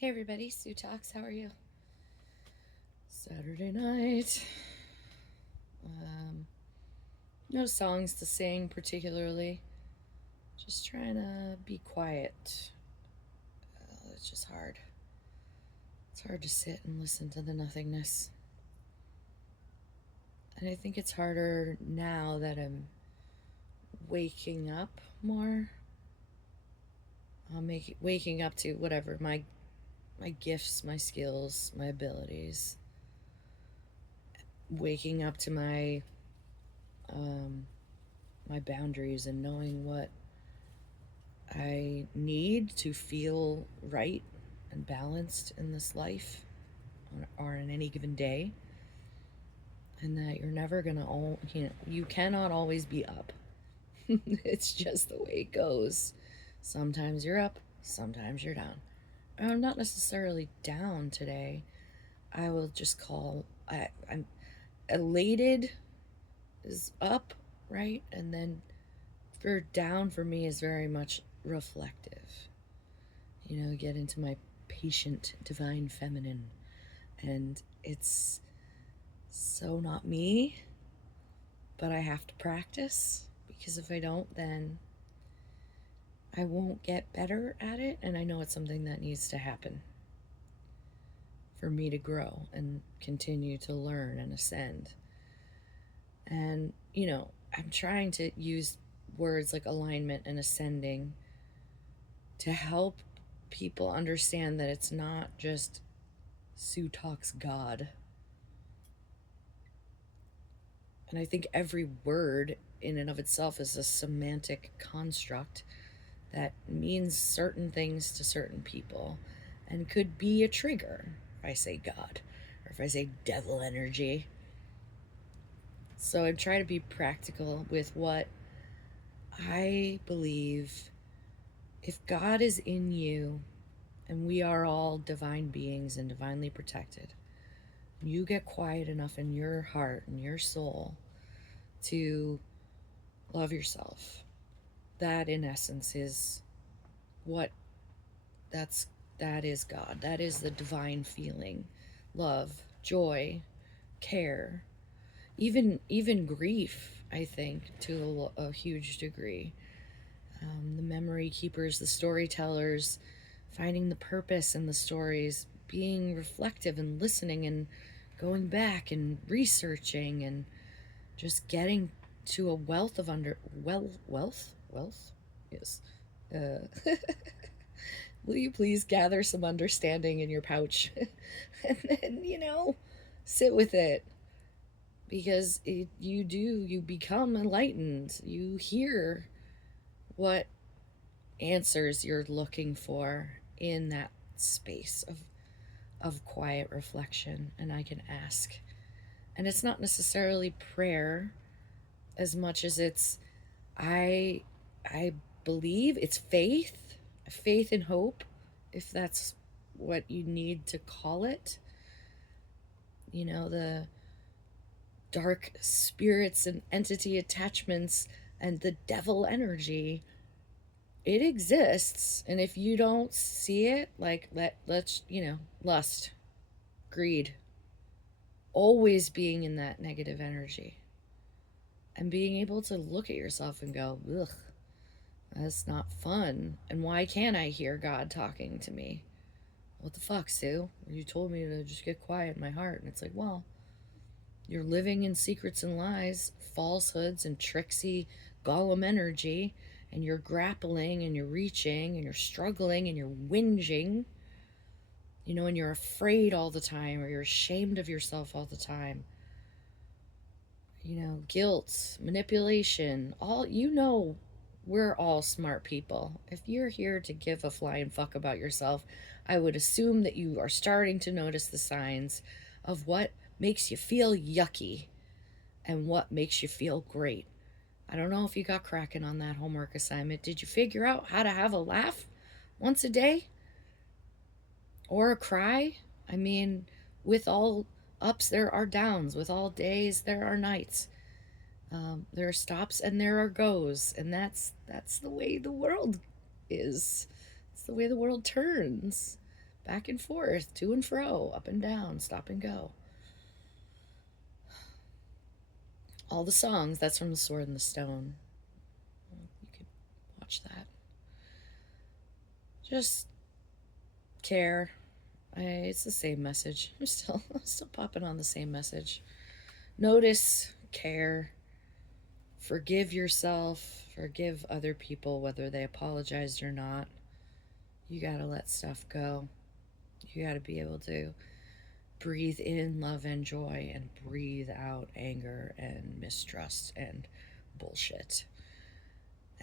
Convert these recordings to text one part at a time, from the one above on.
Hey everybody, Sue Talks. How are you? Saturday night. Um, no songs to sing particularly. Just trying to be quiet. It's just hard. It's hard to sit and listen to the nothingness. And I think it's harder now that I'm waking up more. Waking up to whatever my gifts, my skills, my abilities. Waking up to um, my boundaries and knowing what I need to feel right and balanced in this life or in any given day. And that you're never gonna, you cannot always be up. It's just the way it goes. Sometimes you're up, sometimes you're down. I'm not necessarily down today. I will just I'm elated is up, right? And then for down for me is very much reflective. Get into my patient divine feminine. And it's so not me, but I have to practice because if I don't, then I won't get better at it. And I know it's something that needs to happen for me to grow and continue to learn and ascend. And, I'm trying to use words like alignment and ascending to help people understand that it's not just Sue Talks God. And I think every word in and of itself is a semantic construct that means certain things to certain people and could be a trigger if I say God or if I say devil energy. So I try to be practical with what I believe. If God is in you, and we are all divine beings and divinely protected, you get quiet enough in your heart and your soul to love yourself. That in essence is what that's that is God. That is the divine feeling. Love, joy, care, even grief, I think, to a huge degree. The memory keepers, the storytellers, finding the purpose in the stories, being reflective and listening and going back and researching and just getting to a wealth of wealth, yes. Uh, will you please gather some understanding in your pouch and then sit with it because you become enlightened. You hear what answers you're looking for in that space of quiet reflection, and I can ask. And it's not necessarily prayer as much as it's I I believe it's faith and hope, if that's what you need to call it. The dark spirits and entity attachments and the devil energy, it exists. And if you don't see it, like let's lust, greed, always being in that negative energy and being able to look at yourself and go, ugh, that's not fun. And why can't I hear God talking to me? What the fuck, Sue? You told me to just get quiet in my heart. And it's like, well, you're living in secrets and lies, falsehoods and tricksy golem energy, and you're grappling and you're reaching and you're struggling and you're whinging, and you're afraid all the time or you're ashamed of yourself all the time. Guilt, manipulation, we're all smart people. If you're here to give a flying fuck about yourself, I would assume that you are starting to notice the signs of what makes you feel yucky and what makes you feel great. I don't know if you got cracking on that homework assignment. Did you figure out how to have a laugh once a day? Or a cry? I mean, with all ups, there are downs. With all days, there are nights. There are stops and there are goes, and that's the way the world is. It's the way the world turns back and forth, to and fro, up and down, stop and go. All the songs, that's from The Sword and the Stone. You could watch that. Just care. It's the same message. I'm still popping on the same message. Notice, care, forgive yourself, forgive other people, whether they apologized or not. You gotta let stuff go. You gotta be able to breathe in love and joy and breathe out anger and mistrust and bullshit.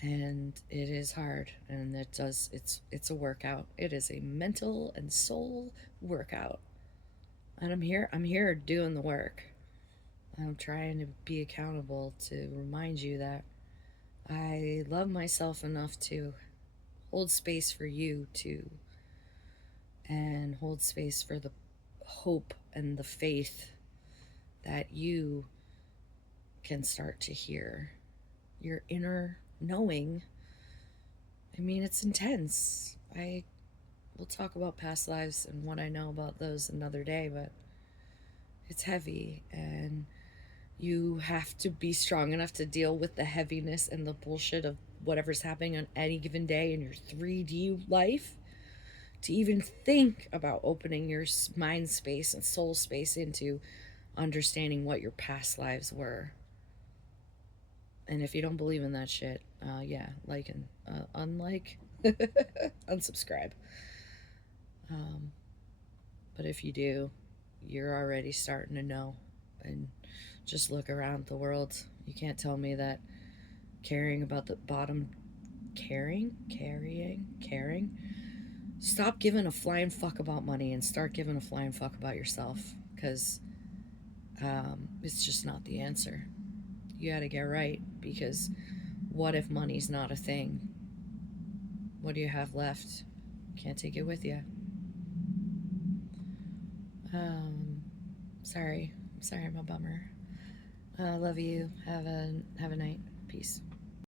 And it is hard, and it's a workout. It is a mental and soul workout. And I'm here doing the work. I'm trying to be accountable to remind you that I love myself enough to hold space for you too, and hold space for the hope and the faith that you can start to hear. Your inner knowing. I mean, it's intense. I will talk about past lives and what I know about those another day, but it's heavy, and you have to be strong enough to deal with the heaviness and the bullshit of whatever's happening on any given day in your 3D life to even think about opening your mind space and soul space into understanding what your past lives were. And if you don't believe in that shit, yeah, like and unlike, unsubscribe. Um, but if you do, you're already starting to know. And just look around the world. You can't tell me that caring about the bottom, caring. Stop giving a flying fuck about money and start giving a flying fuck about yourself, because it's just not the answer. You got to get right, because what if money's not a thing? What do you have left? Can't take it with you. Um, sorry. I'm a bummer. Love you. Have a night. Peace.